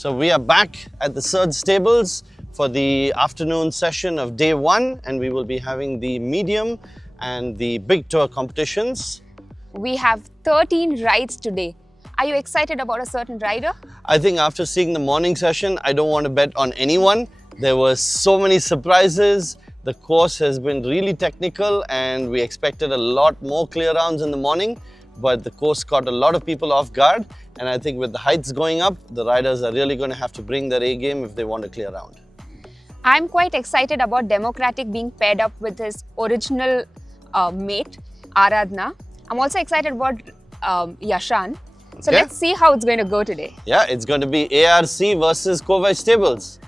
So we are back at the Surge Stables for the afternoon session of day one, and we will be having the medium and the big tour competitions. We have 13 rides today. Are you excited about a certain rider? I think after seeing the morning session, I don't want to bet on anyone. There were so many surprises. The course has been really technical and we expected a lot more clear rounds in the morning, but the course caught a lot of people off guard, and I think with the heights going up, the riders are really going to have to bring their A game if they want a clear round. I'm quite excited about Democratic being paired up with his original mate, Aradhna. I'm also excited about Yashan. So let's see how it's going to go today. Yeah, it's going to be ARC versus Kovai Stables.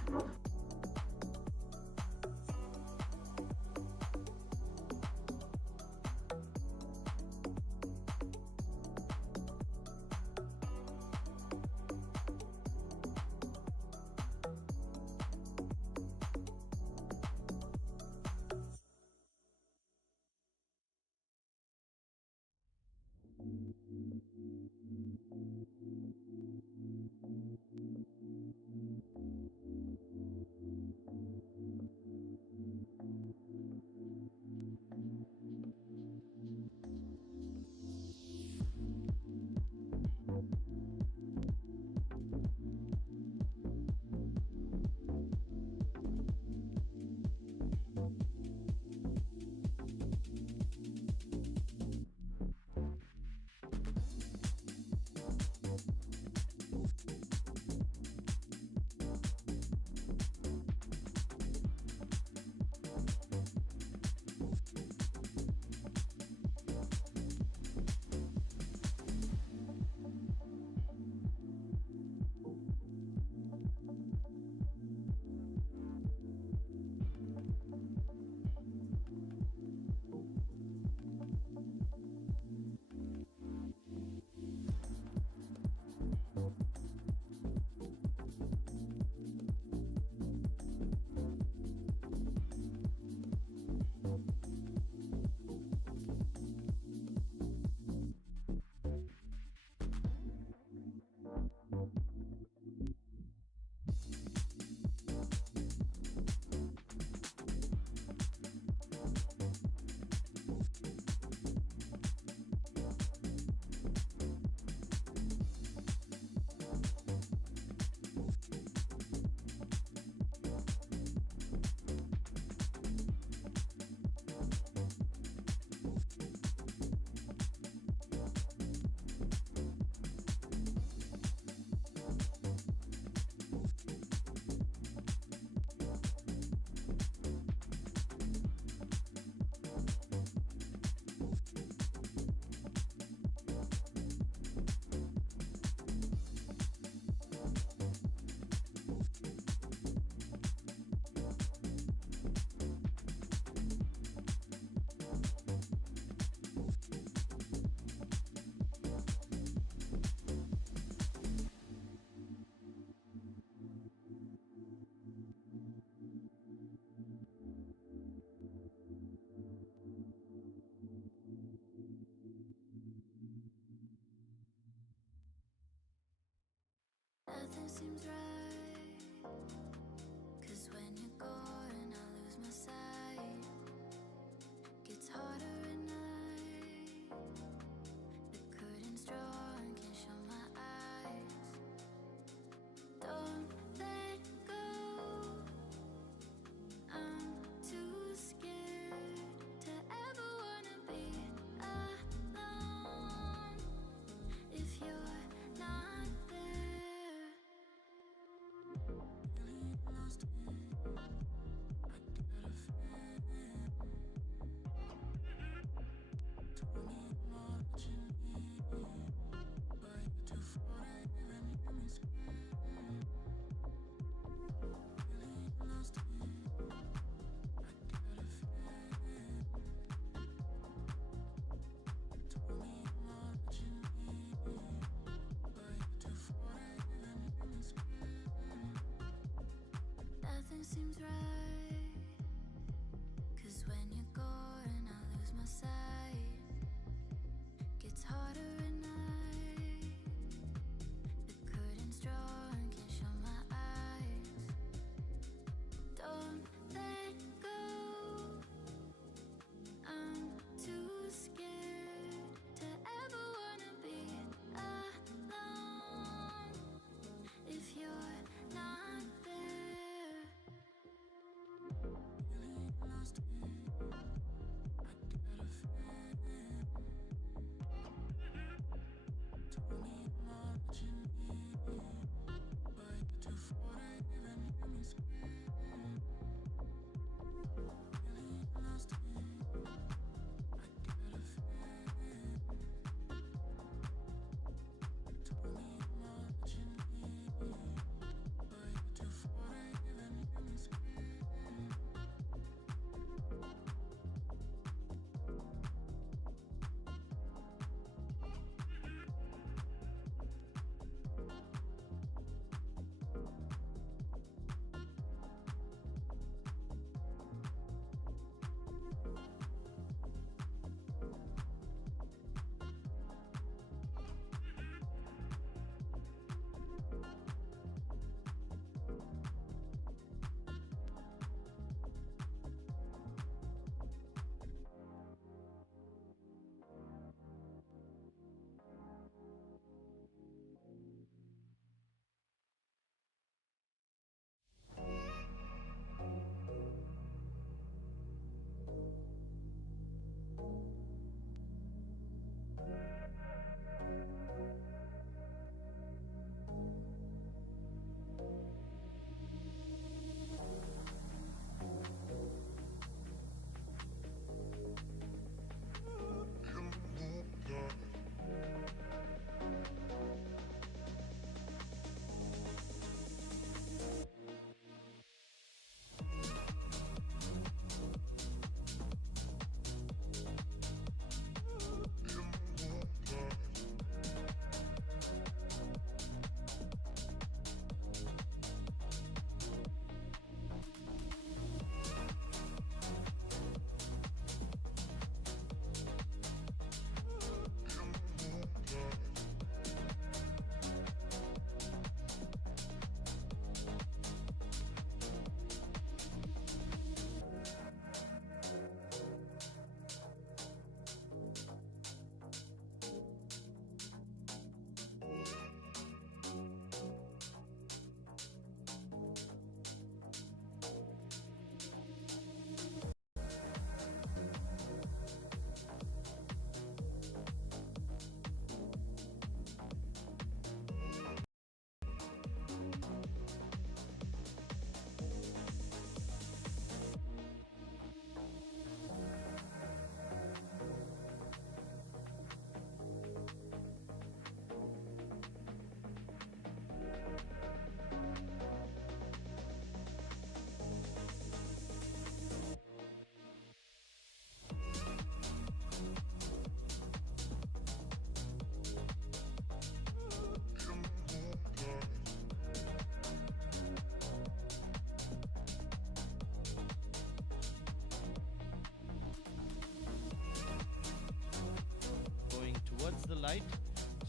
light,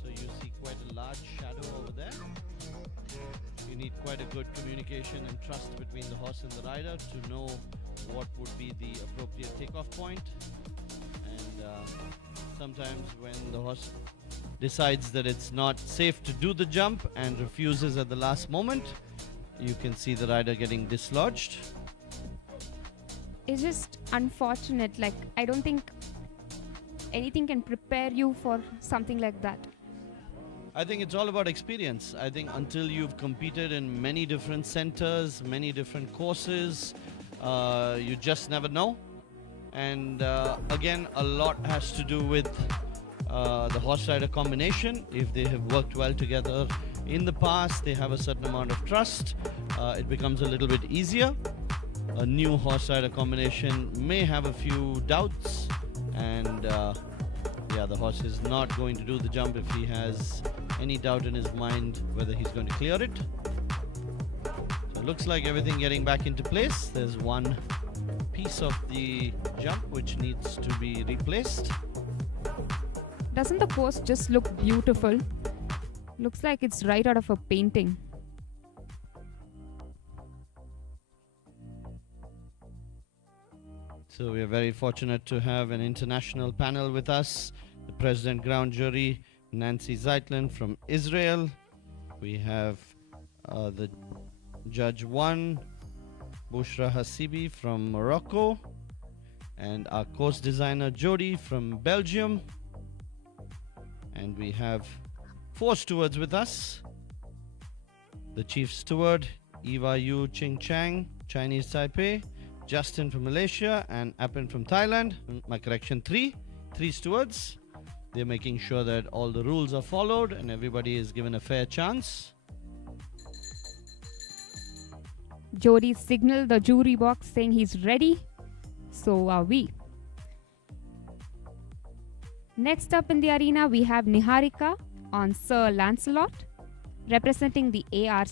so you see quite a large shadow over there. You need quite a good communication and trust between the horse and the rider to know what would be the appropriate takeoff point. And sometimes when the horse decides that it's not safe to do the jump and refuses at the last moment, you can see the rider getting dislodged. It's just unfortunate. Like, I don't think anything can prepare you for something like that. I think it's all about experience. I think until you've competed in many different centers, many different courses, you just never know. And again, a lot has to do with the horse rider combination. If they have worked well together in the past, they have a certain amount of trust, it becomes a little bit easier. A new horse rider combination may have a few doubts, and yeah, the horse is not going to do the jump if he has any doubt in his mind whether he's going to clear it. So it looks like everything getting back into place. There's one piece of the jump which needs to be replaced. Doesn't the course just look beautiful? Looks like it's right out of a painting. So we are very fortunate to have an international panel with us. The President Ground Jury, Nancy Zeitlin from Israel. We have the Judge 1, Bushra Hasibi from Morocco. And our course designer, Jody from Belgium. And we have 4 stewards with us. The Chief Steward, Eva Yu Ching Chang, Chinese Taipei. Justin from Malaysia, and Appen from Thailand. My correction, 3 stewards. They're making sure that all the rules are followed and everybody is given a fair chance. Jody signaled the jury box saying he's ready. So are we. Next up in the arena, we have Niharika on Sir Lancelot, representing the ARC.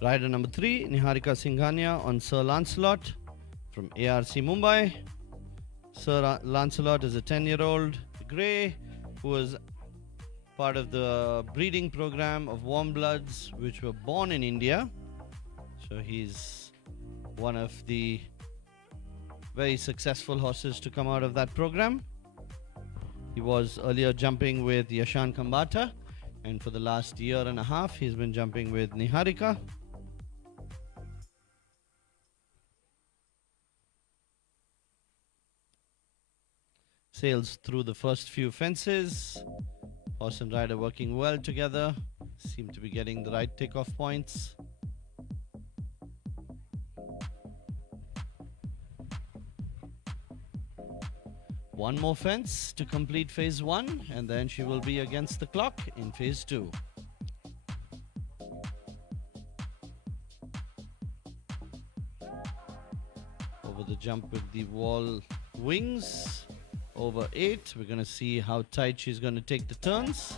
Rider number 3, Niharika Singhania on Sir Lancelot from ARC Mumbai. Sir Lancelot is a 10-year-old grey who was part of the breeding program of warm bloods which were born in India. So he's one of the very successful horses to come out of that program. He was earlier jumping with Yashan Kambata, and for the last year and a half he's been jumping with Niharika. Sails through the first few fences. Horse and rider working well together. Seem to be getting the right takeoff points. One more fence to complete phase 1, and then she will be against the clock in phase 2. Over the jump with the wall wings. Over 8, we're going to see how tight she's going to take the turns,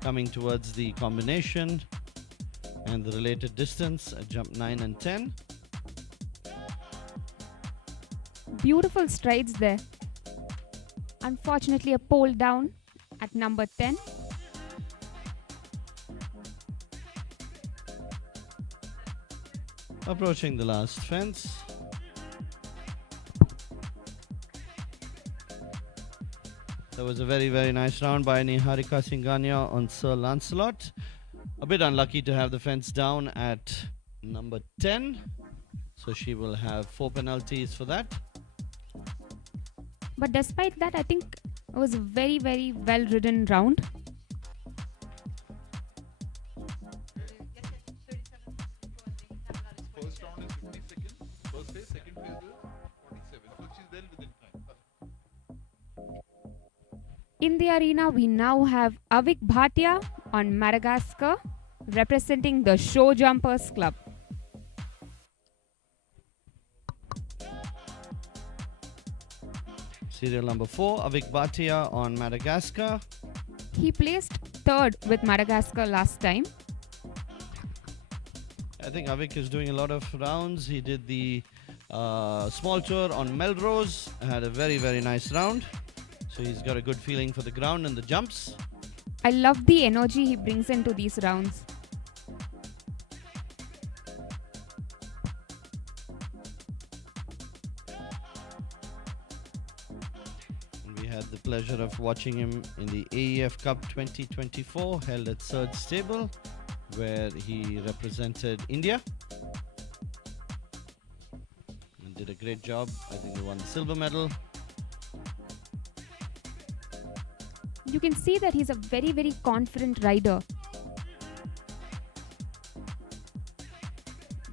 coming towards the combination and the related distance at jump 9 and 10. Beautiful strides there. Unfortunately, a pole down at number 10. Approaching the last fence. That was a very, very nice round by Niharika Singhania on Sir Lancelot. A bit unlucky to have the fence down at number 10. So she will have 4 penalties for that. But despite that, I think it was a very, very well ridden round. First round is 50 seconds. First phase, second phase is 47. So she's well within time. In the arena, we now have Avik Bhatia on Madagascar, representing the Show Jumpers Club. Serial number 4, Avik Bhatia on Madagascar. He placed third with Madagascar last time. I think Avik is doing a lot of rounds. He did the small tour on Melrose, had a very, very nice round. So he's got a good feeling for the ground and the jumps. I love the energy he brings into these rounds. And we had the pleasure of watching him in the AEF Cup 2024 held at Surge Stable, where he represented India and did a great job. I think he won the silver medal. You can see that he's a very, very confident rider.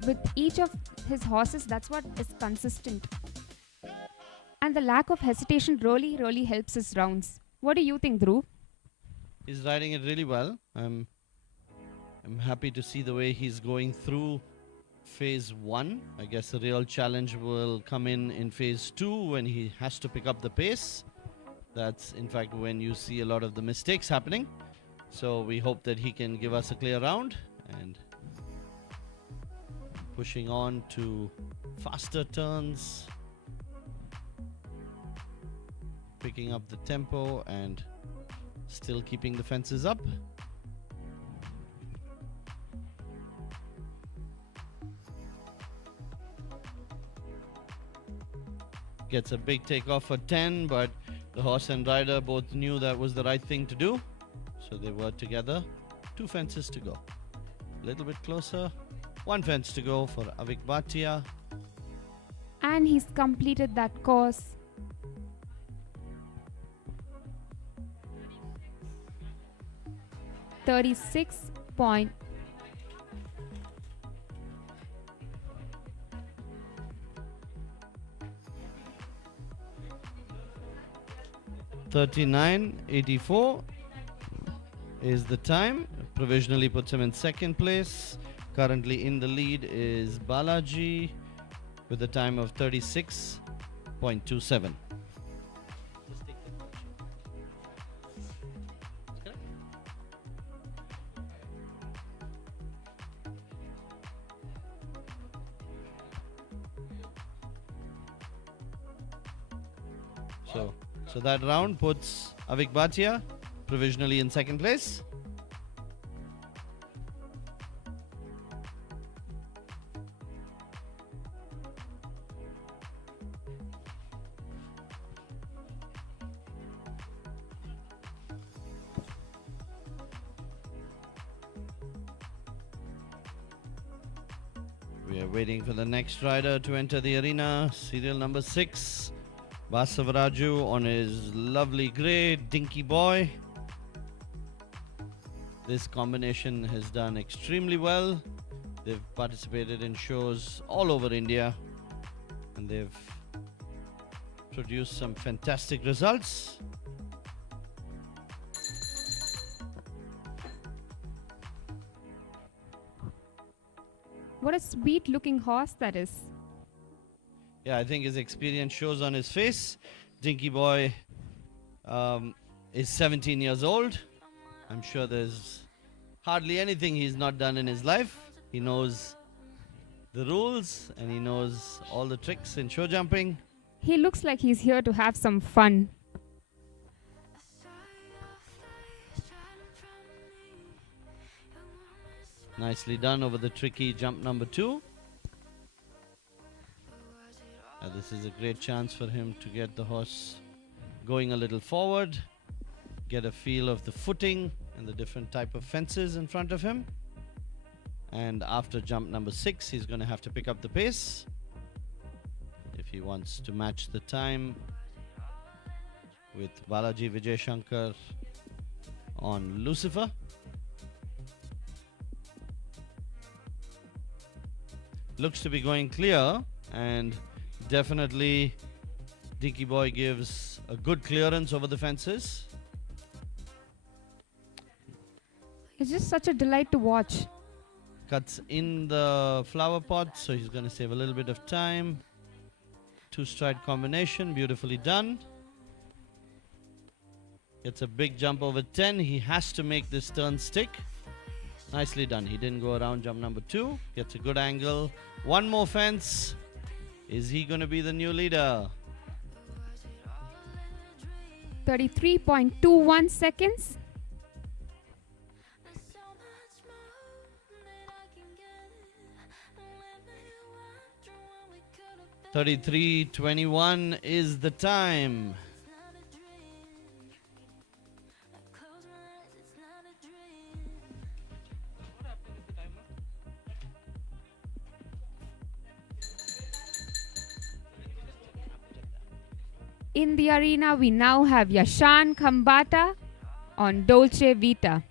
With each of his horses, that's what is consistent. And the lack of hesitation really, really helps his rounds. What do you think, Dhruv? He's riding it really well. I'm happy to see the way he's going through phase 1. I guess the real challenge will come in phase 2 when he has to pick up the pace. That's in fact when you see a lot of the mistakes happening. So we hope that he can give us a clear round and pushing on to faster turns, picking up the tempo and still keeping the fences up. Gets a big takeoff for 10, but the horse and rider both knew that was the right thing to do. So they were together. 2 fences to go. A little bit closer. 1 fence to go for Avik Bhatia. And he's completed that course. .36. 39.84 is the time. Provisionally puts him in second place. Currently in the lead is Balaji with a time of 36.27. So that round puts Avik Bhatia provisionally in second place. We are waiting for the next rider to enter the arena, serial number 6. Basavaraju on his lovely grey Dinky Boy. This combination has done extremely well. They've participated in shows all over India and they've produced some fantastic results. What a sweet looking horse that is. Yeah, I think his experience shows on his face. Dinky Boy is 17 years old. I'm sure there's hardly anything he's not done in his life. He knows the rules and he knows all the tricks in show jumping. He looks like he's here to have some fun. Nicely done over the tricky jump number 2. This is a great chance for him to get the horse going a little forward, get a feel of the footing and the different type of fences in front of him. And after jump number 6, he's going to have to pick up the pace if he wants to match the time with Balaji Vijay Shankar on Lucifer. Looks to be going clear, and definitely Dinky Boy gives a good clearance over the fences. It's just such a delight to watch. Cuts in the flower pot, so he's going to save a little bit of time. 2-stride combination, beautifully done. Gets a big jump over 10. He has to make this turn stick. Nicely done. He didn't go around jump number 2. Gets a good angle. One more fence. Is he going to be the new leader? 33.21 seconds. (33:21) is the time. In the arena, we now have Yashan Khambata on Dolce Vita.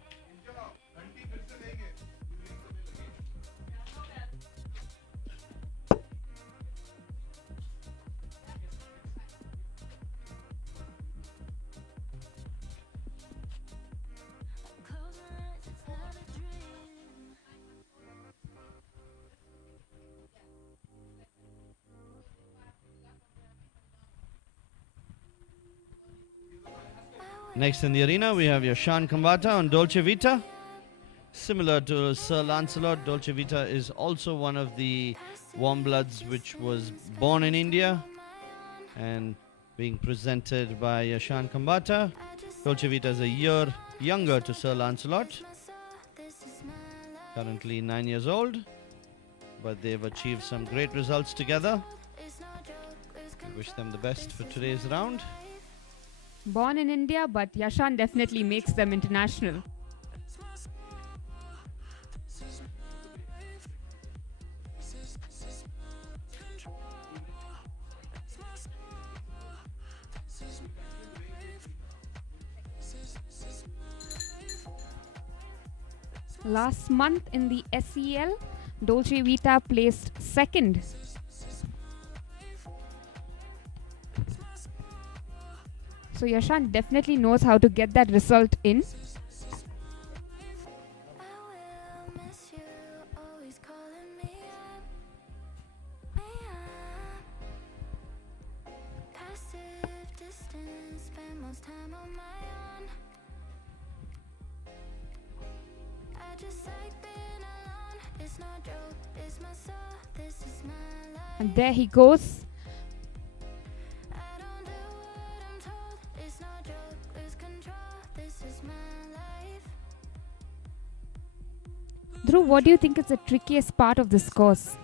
Next in the arena, we have Yashan Khambata on Dolce Vita. Similar to Sir Lancelot, Dolce Vita is also one of the warm bloods which was born in India and being presented by Yashan Khambata. Dolce Vita is a year younger to Sir Lancelot, currently 9 years old, but they've achieved some great results together. We wish them the best for today's round. Born in India, but Yashan definitely makes them international. Last month in the SEL, Dolce Vita placed second. So Yashan definitely knows how to get that result in. And there he goes. Dhruv, what do you think is the trickiest part of this course?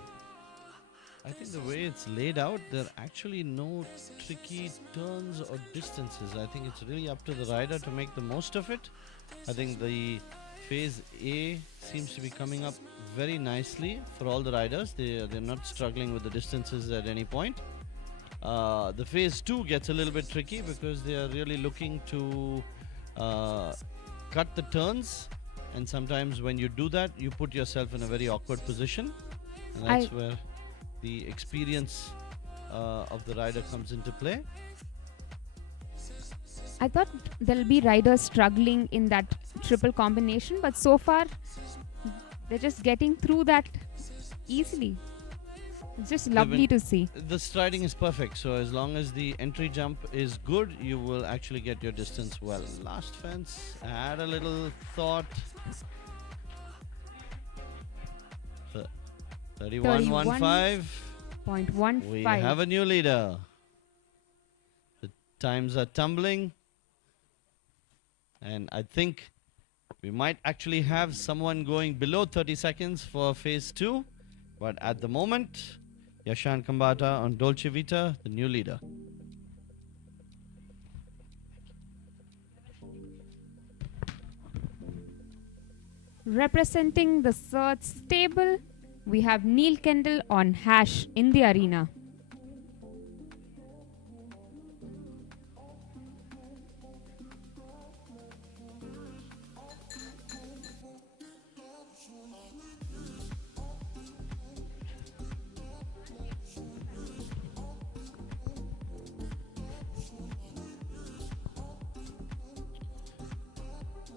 I think the way it's laid out, there are actually no tricky turns or distances. I think it's really up to the rider to make the most of it. I think the phase A seems to be coming up very nicely for all the riders. They're not struggling with the distances at any point. The phase 2 gets a little bit tricky because they are really looking to cut the turns, and sometimes when you do that, you put yourself in a very awkward position, and that's where the experience of the rider comes into play. I thought there'll be riders struggling in that triple combination, but so far they're just getting through that easily. It's just lovely to see. The striding is perfect, so as long as the entry jump is good, you will actually get your distance well. Last fence, add a little thought. 31.15. 31.15. We have a new leader. The times are tumbling, and I think we might actually have someone going below 30 seconds for phase 2, but at the moment, Yashan Khambata on Dolce Vita, the new leader. Representing the third stable, we have Neil Kendall on Hash in the arena.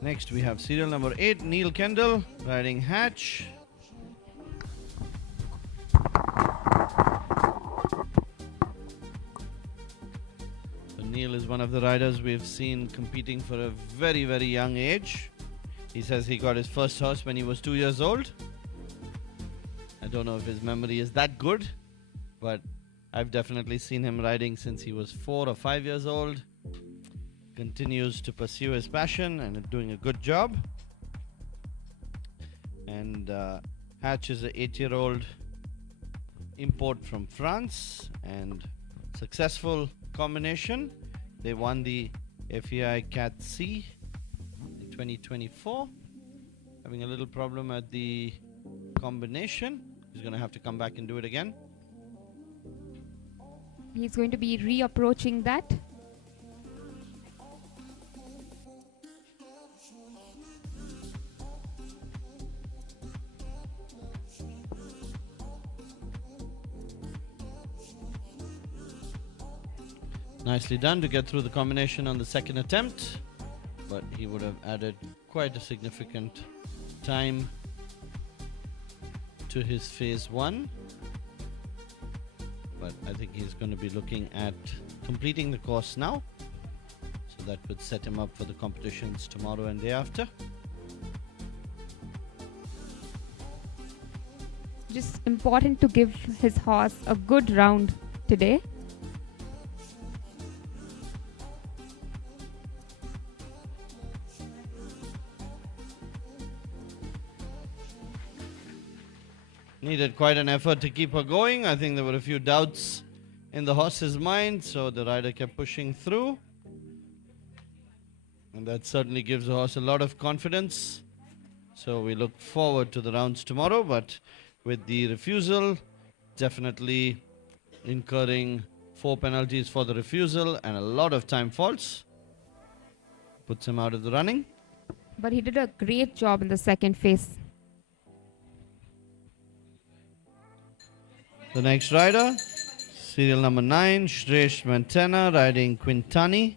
Next, we have serial number 8, Neil Kendall, riding Hatch. So Neil is one of the riders we've seen competing for a very, very young age. He says he got his first horse when he was 2 years old. I don't know if his memory is that good, but I've definitely seen him riding since he was 4 or 5 years old. Continues to pursue his passion and doing a good job. And Hatch is an 8-year-old import from France and successful combination. They won the FEI Cat C in 2024. Having a little problem at the combination. He's going to have to come back and do it again. He's going to be reapproaching that. Nicely done to get through the combination on the second attempt, but he would have added quite a significant time to his phase 1. But I think he's going to be looking at completing the course now, so that would set him up for the competitions tomorrow and day after. Just important to give his horse a good round today. Needed quite an effort to keep her going. I think there were a few doubts in the horse's mind, so the rider kept pushing through. And that certainly gives the horse a lot of confidence. So we look forward to the rounds tomorrow, but with the refusal, definitely incurring 4 penalties for the refusal and a lot of time faults. Puts him out of the running. But he did a great job in the second phase. The next rider, serial number 9, Shresh Mantena, riding Quintani.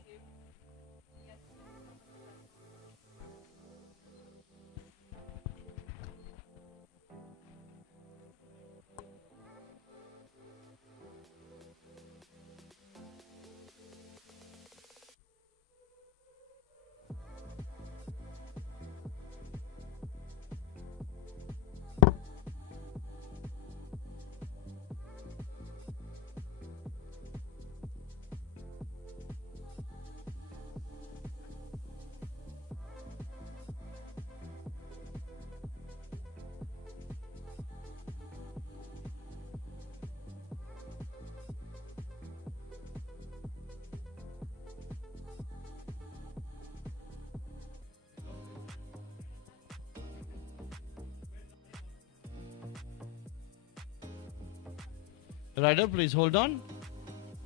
Rider, please hold on.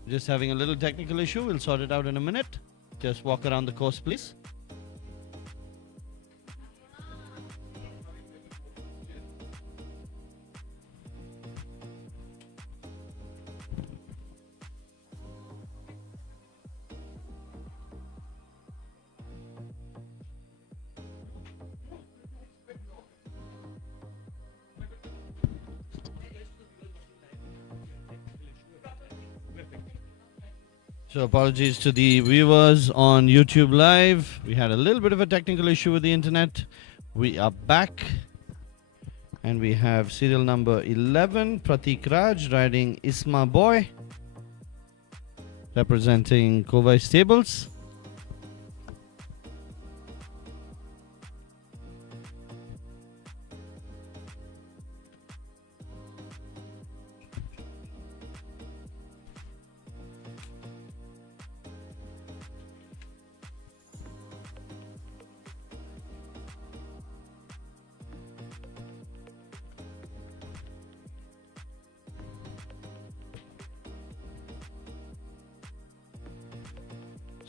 Just having a little technical issue. We'll sort it out in a minute. Just walk around the course, please. So apologies to the viewers on YouTube Live. We had a little bit of a technical issue with the internet. We are back. And we have serial number 11, Pratik Raj, riding Isma Boy, representing Kovai Stables.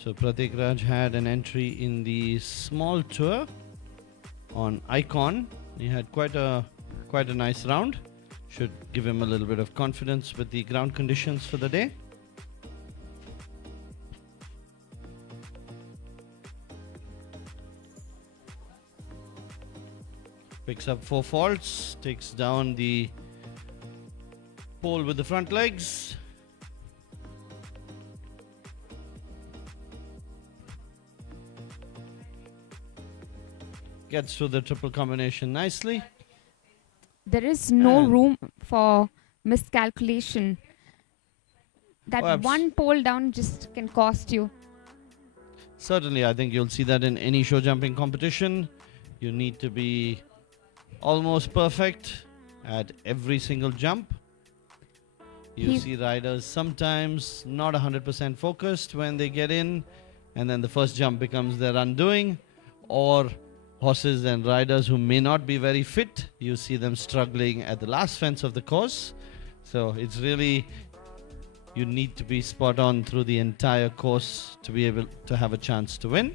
So Pratik Raj had an entry in the small tour on Icon. He had quite a nice round. Should give him a little bit of confidence with the ground conditions for the day. Picks up 4 faults, takes down the pole with the front legs. Gets through the triple combination nicely. There is no And- room for miscalculation. That Oh, abs- one pole down just can cost you. Certainly, I think you'll see that in any show jumping competition. You need to be almost perfect at every single jump. You He's- see riders sometimes not 100% focused when they get in, and then the first jump becomes their undoing. Or horses and riders who may not be very fit, you see them struggling at the last fence of the course. So it's really, you need to be spot on through the entire course to be able to have a chance to win.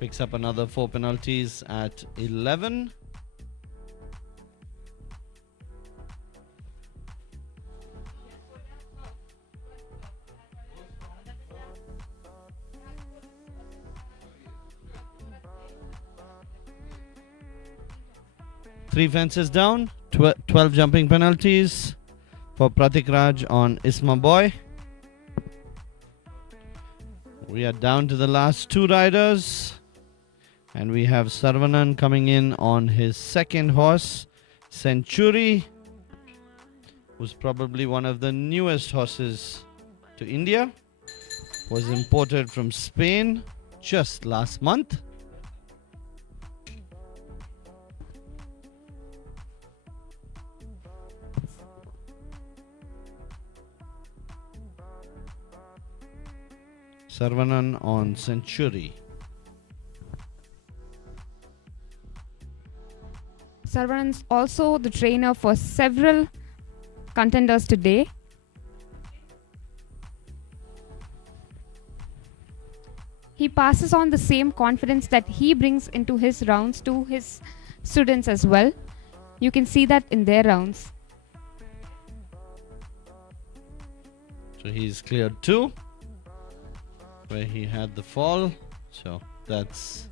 Picks up another 4 penalties at 11. Three fences down, 12 jumping penalties for Pratik Raj on Isma Boy. We are down to the last 2 riders, and we have Sarvanan coming in on his second horse, Century, who's probably one of the newest horses to India. Was imported from Spain just last month. Sarvanan on Century. Sarvan's also the trainer for several contenders today. He passes on the same confidence that he brings into his rounds to his students as well. You can see that in their rounds. So he's cleared 2 where he had the fall. So that's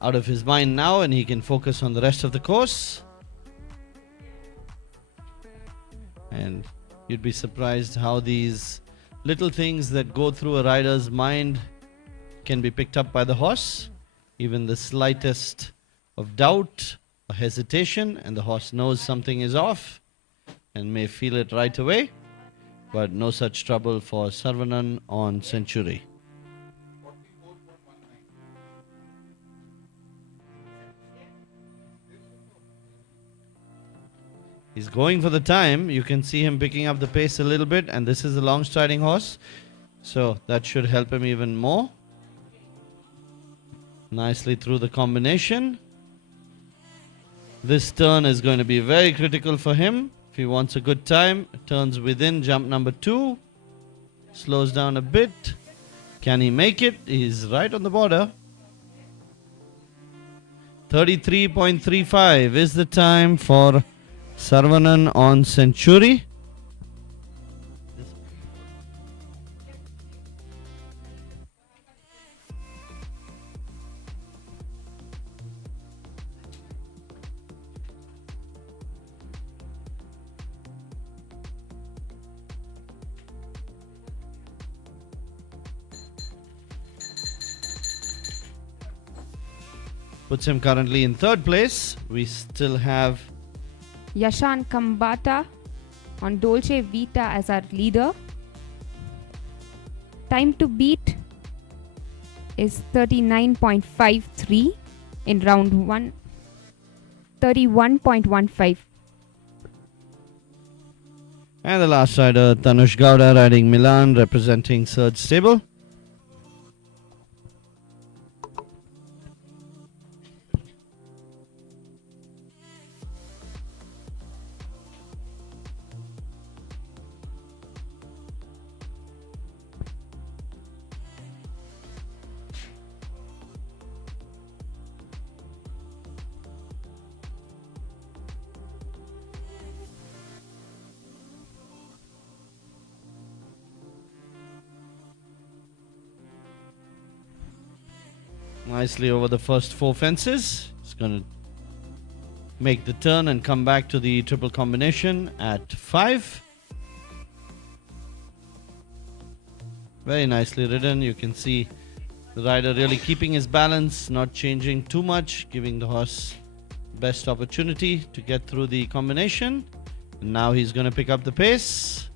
out of his mind now, and he can focus on the rest of the course. And you'd be surprised how these little things that go through a rider's mind can be picked up by the horse. Even the slightest of doubt or hesitation, and the horse knows something is off and may feel it right away. But no such trouble for Sarvanan on Century. He's going for the time. You can see him picking up the pace a little bit, and this is a long striding horse, so that should help him even more. Nicely through the combination. This turn is going to be very critical for him. If he wants a good time, turns within jump number 2. Slows down a bit. Can he make it? He's right on the border. 33.35 is the time for Sarvanan on Century. Puts him currently in 3rd place. We still have Yashan Kambata on Dolce Vita as our leader. Time to beat is 39.53 in round 1. 31.15. and the last rider Tanush Gowda riding Milan representing Surge Stable. Nicely over the first 4 fences. It's going to make the turn and come back to the triple combination at 5. Very nicely ridden. You can see The rider really keeping his balance, not changing too much, giving the horse best opportunity to get through the combination. And now he's going to pick up the pace.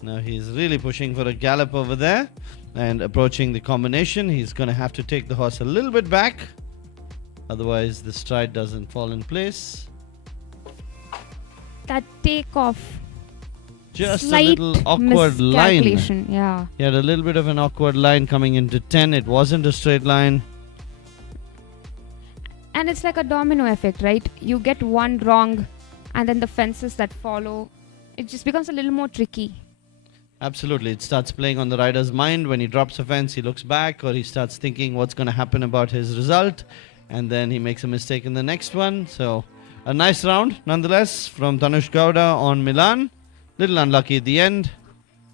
Now he's really pushing for a gallop over there and approaching the combination. He's going to have to take the horse a little bit back, otherwise the stride doesn't fall in place. That takeoff. Just a Slight little awkward line. miscalculation, yeah. He had a little bit of an awkward line coming into 10. It wasn't a straight line. And it's like a domino effect, right? You get one wrong and then the fences that follow, it just becomes a little more tricky. Absolutely. It starts playing on the rider's mind. When he drops a fence, he looks back or he starts thinking what's going to happen about his result. And then he makes a mistake in the next one. So a nice round nonetheless from Tanush Gowda on Milan. Little unlucky at the end,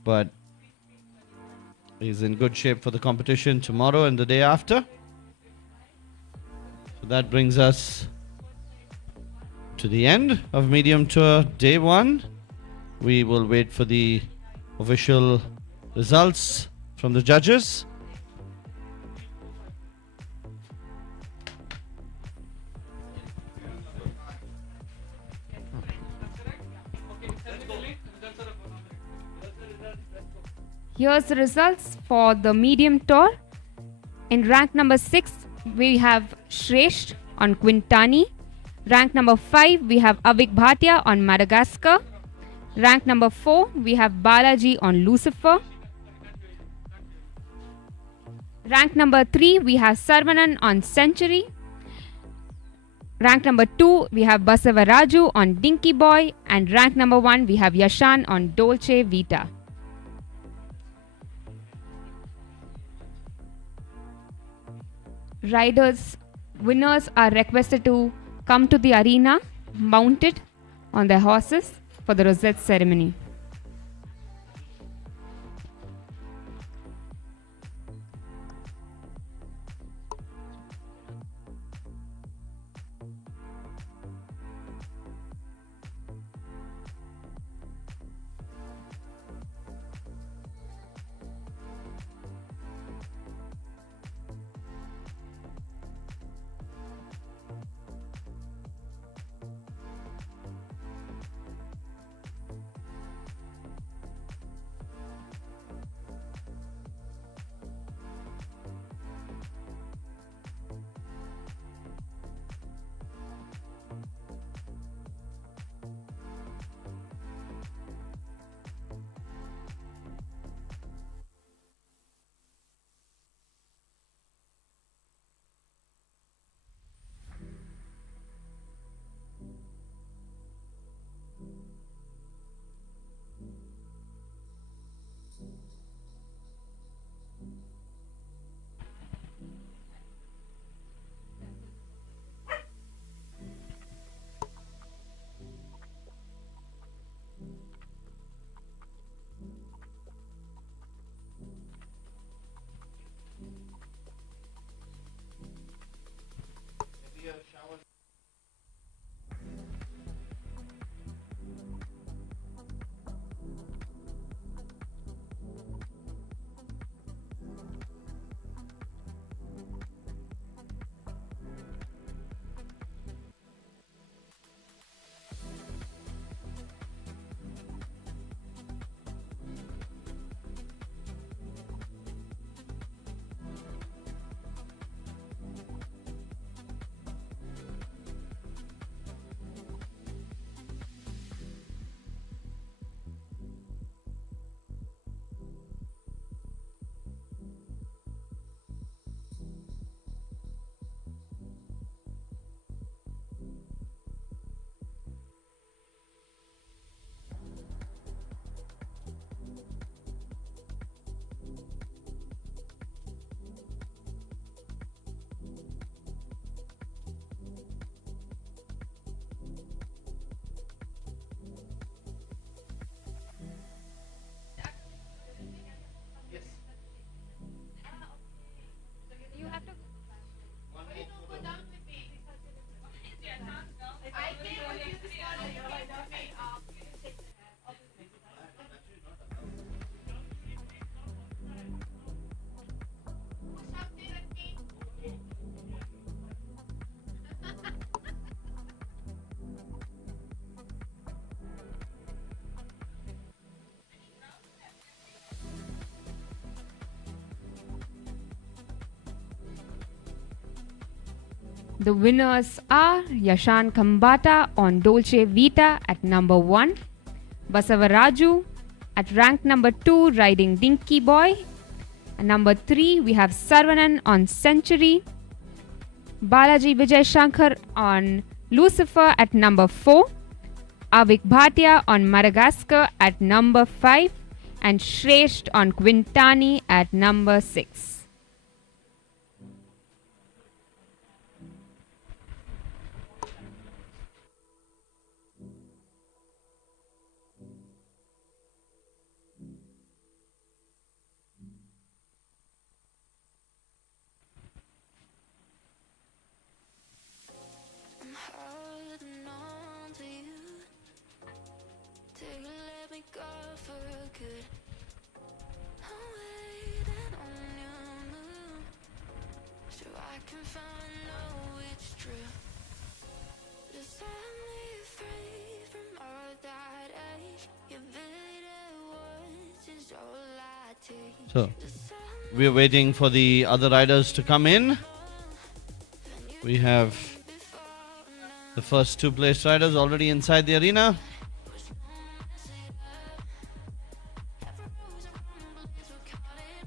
but he's in good shape for the competition tomorrow and the day after. So that brings us to the end of Medium Tour Day 1. We will wait for the official results from the judges. Here's the results for the medium tour. In rank number 6, we have Shresht on Quintani. Rank number 5, we have Avik Bhatia on Madagascar. Rank number 4, we have Balaji on Lucifer. Rank number 3, we have Sarvanan on Century. Rank number 2, we have Basavaraju on Dinky Boy. And rank number 1, we have Yashan on Dolce Vita. Winners are requested to come to the arena mounted on their horses for the rosette ceremony. The winners are Yashan Kambata on Dolce Vita at number 1, Basavaraju at rank number 2 riding Dinky Boy. And number 3 we have Sarvanan on Century, Balaji Vijay Shankar on Lucifer at number 4, Avik Bhatia on Madagascar at number 5, and Shresht on Quintani at number 6. Holding on to you, till you let me go for good. I'm waiting on your move, so I can finally know it's true. Just set me free from all that age. Your bitter words is all I take. So, we're waiting for the other riders to come in. We have the first 2 place riders already inside the arena.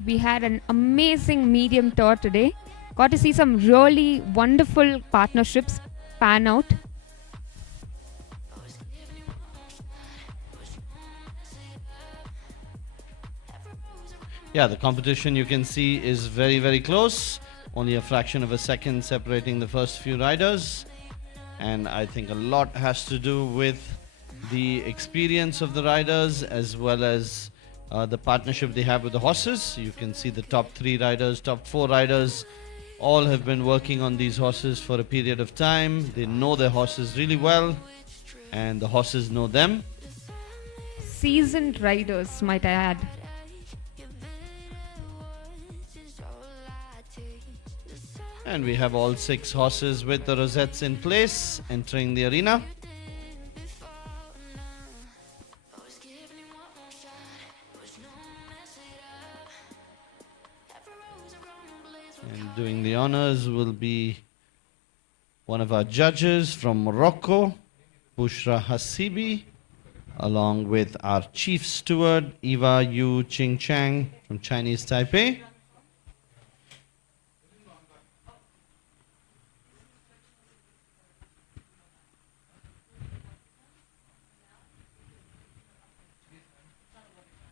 We had an amazing medium tour today. Got to see some really wonderful partnerships pan out. Yeah, the competition you can see is very, very close. Only a fraction of a second separating the first few riders. And I think a lot has to do with the experience of the riders as well as the partnership they have with the horses. You can see the top 3 riders, top 4 riders, all have been working on these horses for a period of time. They know their horses really well and the horses know them. Seasoned riders, might I add. And we have all 6 horses with the rosettes in place entering the arena. And doing the honors will be one of our judges from Morocco, Bushra Hasibi, along with our chief steward, Eva Yu Ching Chang from Chinese Taipei.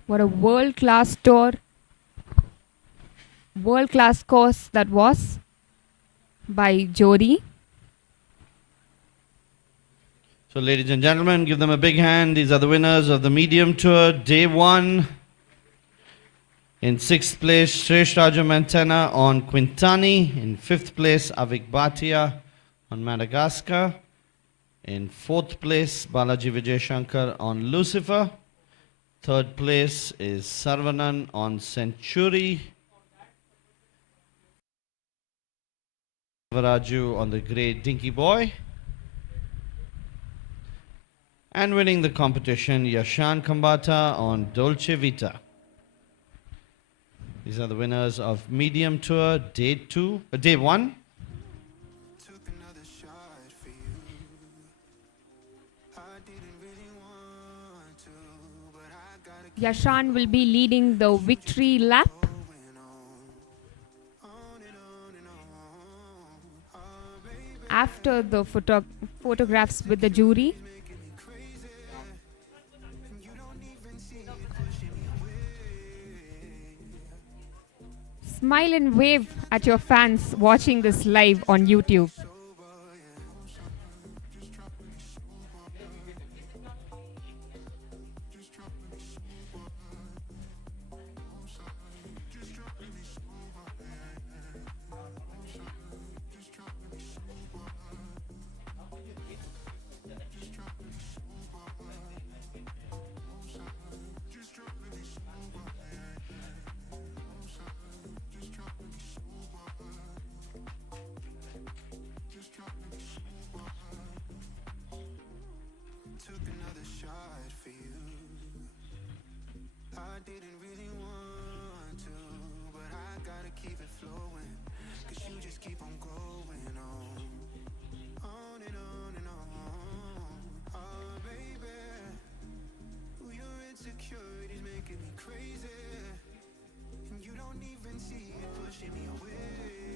What a world-class tour, world-class course that was by Jody. So ladies and gentlemen, give them a big hand. These are the winners of the medium tour, day 1. In 6th place, Shresh Raju Mantena on Quintani. In 5th place, Avik Bhatia on Madagascar. In 4th place, Balaji Vijay Shankar on Lucifer. 3rd place is Sarvanan on Century. Varaju on the great Dinky Boy. And winning the competition, Yashan Kambata on Dolce Vita. These are the winners of medium tour day 1. Yashan will be leading the victory lap. After the photographs with the jury. Smile and wave at your fans watching this live on YouTube.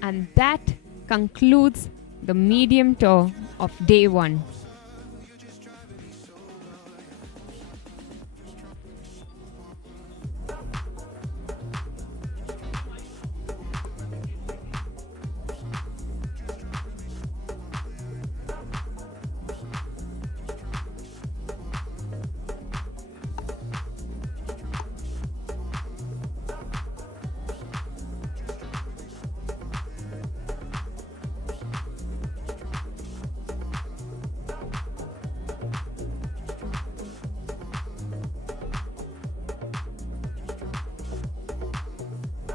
And that concludes the medium tour of day 1.